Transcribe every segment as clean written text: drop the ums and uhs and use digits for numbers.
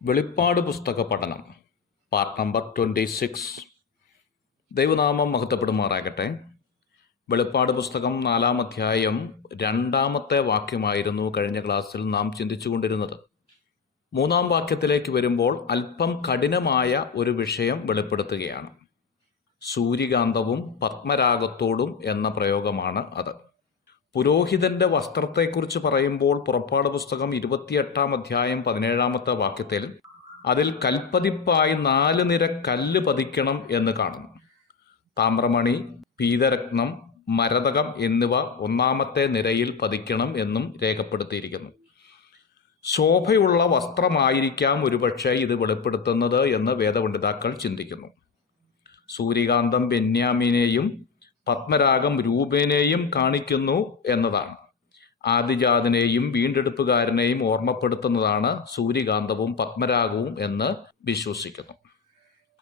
വെളിപ്പാട് പുസ്തക പഠനം പാർട്ട് നമ്പർ 26. ദൈവനാമം മഹത്വപ്പെടുമാറാകട്ടെ. വെളിപ്പാട് പുസ്തകം 4-ാം അധ്യായം 2-ാമത്തെ വാക്യമായിരുന്നു കഴിഞ്ഞ ക്ലാസ്സിൽ നാം ചിന്തിച്ചുകൊണ്ടിരുന്നത്. 3-ാം വാക്യത്തിലേക്ക് വരുമ്പോൾ അല്പം കഠിനമായ ഒരു വിഷയം വെളിപ്പെടുത്തുകയാണ്. സൂര്യകാന്തവും പത്മരാഗത്തോടും എന്ന പ്രയോഗമാണ് അത്. പുരോഹിതന്റെ വസ്ത്രത്തെക്കുറിച്ച് പറയുമ്പോൾ പുറപ്പാട് പുസ്തകം 28-ാം അധ്യായം 17-ാമത്തെ വാക്യത്തിൽ അതിൽ കൽപ്പതിപ്പായി 4 നിര കല്ല് പതിക്കണം എന്ന് കാണുന്നു. താമ്രമണി, പീതരത്നം, മരതകം എന്നിവ 1-ാമത്തെ നിരയിൽ പതിക്കണം എന്നും രേഖപ്പെടുത്തിയിരിക്കുന്നു. ശോഭയുള്ള വസ്ത്രമായിരിക്കാം ഒരുപക്ഷെ ഇത് വെളിപ്പെടുത്തുന്നത് എന്ന് വേദപണ്ഡിതാക്കൾ ചിന്തിക്കുന്നു. സൂര്യകാന്തം ബെന്യാമീനെയും പത്മരാഗം രൂപേനെയും കാണിക്കുന്നു എന്നതാണ്. ആദിജാതനെയും വീണ്ടെടുപ്പുകാരനെയും ഓർമ്മപ്പെടുത്തുന്നതാണ് സൂര്യകാന്തവും പത്മരാഗവും എന്ന് വിശ്വസിക്കുന്നു.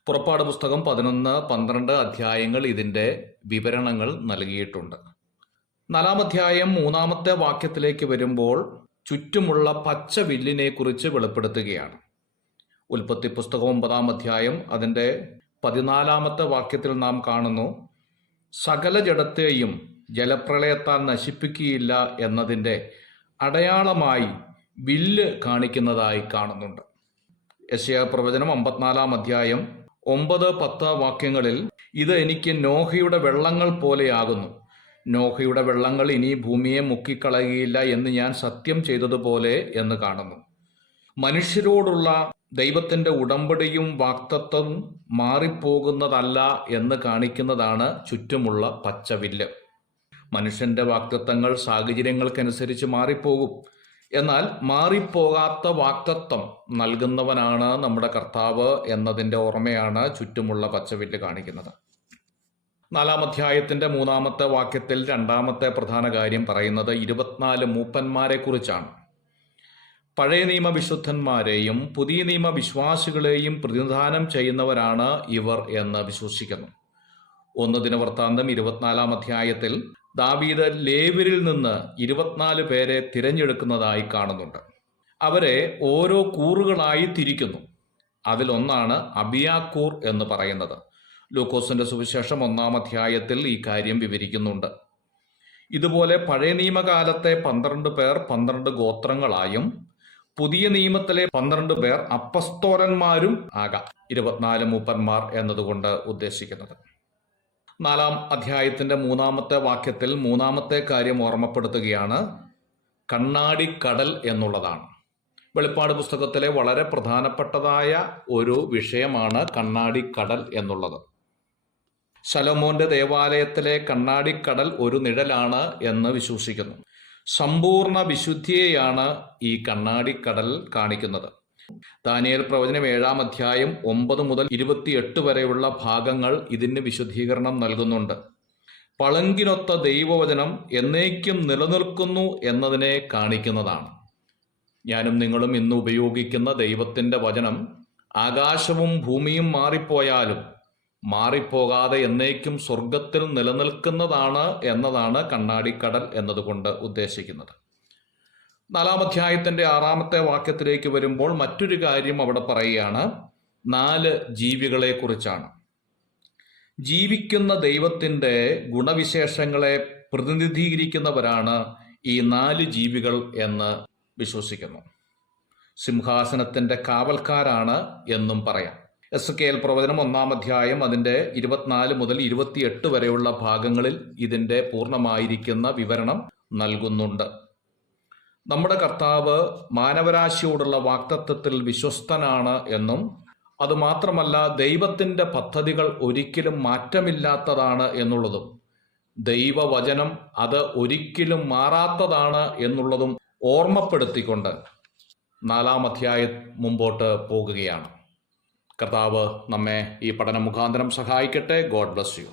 പുറപ്പാട് പുസ്തകം 11-12 അധ്യായങ്ങൾ ഇതിൻ്റെ വിവരണങ്ങൾ നൽകിയിട്ടുണ്ട്. 4-ാം അധ്യായം 3-ാമത്തെ വാക്യത്തിലേക്ക് വരുമ്പോൾ ചുറ്റുമുള്ള പച്ച വില്ലിനെ കുറിച്ച് വെളിപ്പെടുത്തുകയാണ്. ഉൽപ്പത്തി പുസ്തകം 9-ാം അധ്യായം അതിൻ്റെ 14-ാമത്തെ വാക്യത്തിൽ നാം കാണുന്നു, സകല ജഡത്തെയും ജലപ്രളയത്താൽ നശിപ്പിക്കുകയില്ല എന്നതിൻ്റെ അടയാളമായി വില്ല് കാണിക്കുന്നതായി കാണുന്നുണ്ട്. യെശയ്യാ പ്രവചനം 54-ാം അധ്യായം 9-10 വാക്യങ്ങളിൽ ഇത് എനിക്ക് നോഹയുടെ വെള്ളങ്ങൾ പോലെയാകുന്നു, നോഹയുടെ വെള്ളങ്ങൾ ഇനി ഭൂമിയെ മുക്കിക്കളയുകയില്ല എന്ന് ഞാൻ സത്യം ചെയ്തതുപോലെ എന്ന് കാണുന്നു. മനുഷ്യരോടുള്ള ദൈവത്തിൻ്റെ ഉടമ്പടിയും വാഗ്ദത്തവും മാറിപ്പോകുന്നതല്ല എന്ന് കാണിക്കുന്നതാണ് ചുറ്റുമുള്ള പച്ചവില്ല്. മനുഷ്യന്റെ വാഗ്ദത്തങ്ങൾ സാഹചര്യങ്ങൾക്കനുസരിച്ച് മാറിപ്പോകും. എന്നാൽ മാറിപ്പോകാത്ത വാഗ്ദത്തം നൽകുന്നവനാണ് നമ്മുടെ കർത്താവ് എന്നതിൻ്റെ ഓർമ്മയാണ് ചുറ്റുമുള്ള പച്ചവില്ല് കാണിക്കുന്നത്. 4-ാം അധ്യായത്തിൻ്റെ 3-ാമത്തെ വാക്യത്തിൽ 2-ാമത്തെ പ്രധാന കാര്യം പറയുന്നത് 24 മൂപ്പന്മാരെ കുറിച്ചാണ്. പഴയ നിയമ വിശുദ്ധന്മാരെയും പുതിയ നിയമ വിശ്വാസികളെയും പ്രതിനിധാനം ചെയ്യുന്നവരാണ് ഇവർ എന്ന് വിശ്വസിക്കുന്നു. 1 ദിനവൃത്താന്തം 24-ാം അധ്യായത്തിൽ ദാവീദ് ലേവ്യരിൽ നിന്ന് 24 പേരെ തിരഞ്ഞെടുക്കുന്നതായി കാണുന്നുണ്ട്. അവരെ ഓരോ കൂറുകളായി തിരിക്കുന്നു. അതിലൊന്നാണ് അബിയാക്കൂർ എന്ന് പറയുന്നത്. ലൂക്കോസിന്റെ സുവിശേഷം 1-ാം അധ്യായത്തിൽ ഈ കാര്യം വിവരിക്കുന്നുണ്ട്. ഇതുപോലെ പഴയ നിയമകാലത്തെ 12 പേർ 12 ഗോത്രങ്ങളായും പുതിയ നിയമത്തിലെ 12 പേർ അപ്പസ്തോലന്മാരും ആകാം. 24 മൂപ്പന്മാർ എന്നതുകൊണ്ട് ഉദ്ദേശിക്കുന്നത്. 4-ാം അധ്യായത്തിന്റെ 3-ാമത്തെ വാക്യത്തിൽ 3-ാമത്തെ കാര്യം ഓർമ്മപ്പെടുത്തുകയാണ്, കണ്ണാടിക്കടൽ എന്നുള്ളതാണ്. വെളിപ്പാട് പുസ്തകത്തിലെ വളരെ പ്രധാനപ്പെട്ടതായ ഒരു വിഷയമാണ് കണ്ണാടിക്കടൽ എന്നുള്ളത്. ശലോമോന്റെ ദേവാലയത്തിലെ കണ്ണാടിക്കടൽ ഒരു നിഴലാണ് എന്ന് വിശ്വസിക്കുന്നു. സമ്പൂർണ്ണ വിശുദ്ധിയെയാണ് ഈ കണ്ണാടിക്കടൽ കാണിക്കുന്നത്. ദാനിയേൽ പ്രവചനം 7-ാം അധ്യായം 9 മുതൽ 28 വരെയുള്ള ഭാഗങ്ങൾ ഇതിന് വിശുദ്ധീകരണം നൽകുന്നുണ്ട്. പളുങ്കിനൊത്ത ദൈവവചനം എന്നേക്കും നിലനിൽക്കുന്നു എന്നതിനെ കാണിക്കുന്നതാണ്. ഞാനും നിങ്ങളും ഇന്ന് ഉപയോഗിക്കുന്ന ദൈവത്തിൻ്റെ വചനം ആകാശവും ഭൂമിയും മാറിപ്പോയാലും മാറിപ്പോകാതെ എന്നേക്കും സ്വർഗത്തിൽ നിലനിൽക്കുന്നതാണ് എന്നതാണ് കണ്ണാടിക്കടൽ എന്നതുകൊണ്ട് ഉദ്ദേശിക്കുന്നത്. 4-ാം അധ്യായത്തിന്റെ 6-ാമത്തെ വാക്യത്തിലേക്ക് വരുമ്പോൾ മറ്റൊരു കാര്യം അവിടെ പറയുകയാണ്, 4 ജീവികളെ കുറിച്ചാണ്. ജീവിക്കുന്ന ദൈവത്തിൻ്റെ ഗുണവിശേഷങ്ങളെ പ്രതിനിധീകരിക്കുന്നവരാണ് ഈ 4 ജീവികൾ എന്ന് വിശ്വസിക്കുന്നു. സിംഹാസനത്തിന്റെ കാവൽക്കാരാണ് എന്നും പറയാം. എസെക്കിയേൽ പ്രവചനം 1-ാം അധ്യായം അതിൻ്റെ 24 മുതൽ 28 വരെയുള്ള ഭാഗങ്ങളിൽ ഇതിൻ്റെ പൂർണ്ണമായിരിക്കുന്ന വിവരണം നൽകുന്നുണ്ട്. നമ്മുടെ കർത്താവ് മാനവരാശിയോടുള്ള വാഗ്ദത്തത്തിൽ വിശ്വസ്തനാണ് എന്നും അതുമാത്രമല്ല ദൈവത്തിൻ്റെ പദ്ധതികൾ ഒരിക്കലും മാറ്റമില്ലാത്തതാണ് എന്നുള്ളതും ദൈവവചനം അത് ഒരിക്കലും മാറാത്തതാണ് എന്നുള്ളതും ഓർമ്മപ്പെടുത്തിക്കൊണ്ട് 4-ാം അധ്യായം മുമ്പോട്ട് പോകുകയാണ്. കർത്താവ് നമ്മെ ഈ പഠന മുഖാന്തരം സഹായിക്കട്ടെ. God bless you.